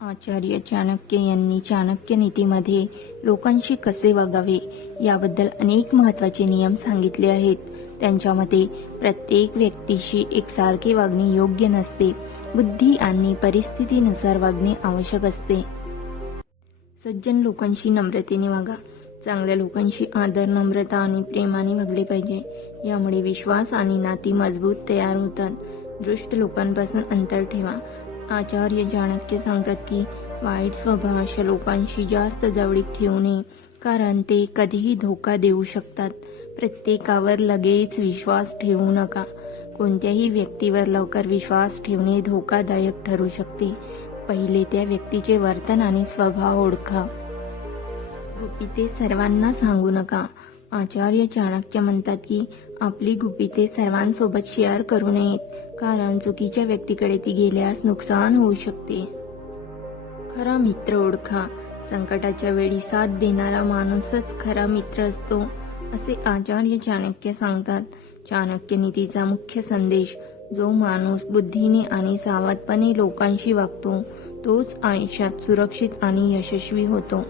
आचार्य चाणक्य यांनी चाणक्य नीतीमध्ये लोकांशी कसे वागावे याबद्दल अनेक महत्त्वाचे नियम सांगितले आहेत. त्यांच्या मते प्रत्येक व्यक्तीशी एकसारखे वागणे योग्य नसते. बुद्धी आणि परिस्थितीनुसार वागणे आवश्यक असते. सज्जन लोकांशी नम्रतेने वागा. चांगल्या लोकांशी आदर, नम्रता आणि प्रेमाने वागले पाहिजे. यामुळे विश्वास आणि नाती मजबूत तयार होतात. दुष्ट लोकांपासून अंतर ठेवा. आचार्य चाणक्य सांगतात की वाईट स्वभाव अशा लोकांशी जास्त जवळीक ठेवू नये, कारण ते कधीही धोका देऊ शकतात. प्रत्येकावर लगेच विश्वास ठेवू नका. कोणत्याही व्यक्तीवर लवकर विश्वास ठेवणे धोकादायक ठरू शकते. पहिले त्या व्यक्तीचे वर्तन आणि स्वभाव ओळखा. गुपिते सर्वांना सांगू नका. आचार्य चाणक्य म्हणतात की आपली गुपिते सर्वांसोबत शेअर करू नयेत, कारण चुकीच्या व्यक्तीकडे ती गेल्यास नुकसान होऊ शकते. खरा मित्र ओळखा. संकटाच्या वेळी साथ देणारा माणूसच खरा मित्र असतो, असे आचार्य चाणक्य सांगतात. चाणक्य नीतीचा मुख्य संदेश: जो माणूस बुद्धीने आणि सावधपणे लोकांशी वागतो, तोच आयुष्यात सुरक्षित आणि यशस्वी होतो.